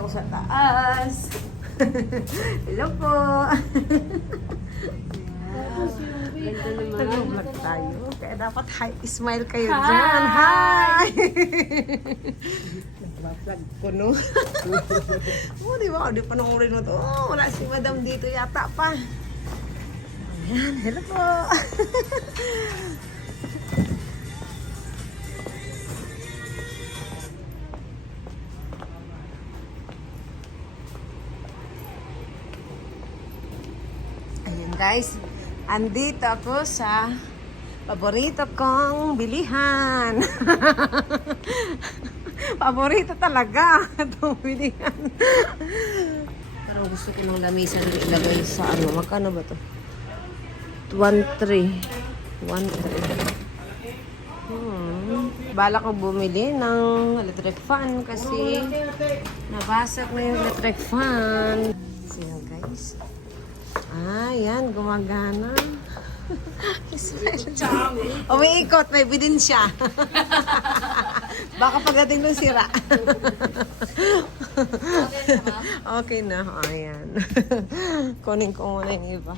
Nandito ako sa taas. Hello po. Ganda naman. Nag-vlog tayo. Kaya dapat hi, smile kayo dyan. Hi! Nag-vlog ko, no? Oh, di ba? Di pa nangurin mo to. Oh, wala si madam dito yata pa. Ayan, hello po. Ayan guys, andito ako sa paborito kong bilihan. Paborito talaga itong bilihan. Pero gusto ko ng lamisan na ilagay sa ano, magkano ba to? 1.3. 1.3. Bala ko bumili ng electric fan kasi nabasag na yung electric fan. So yan guys. Ah, yan, gumagana. Umiikot, may bidin siya. Baka pagdating ng sira. Okay na, ayan. Kunin ko muna yung iba.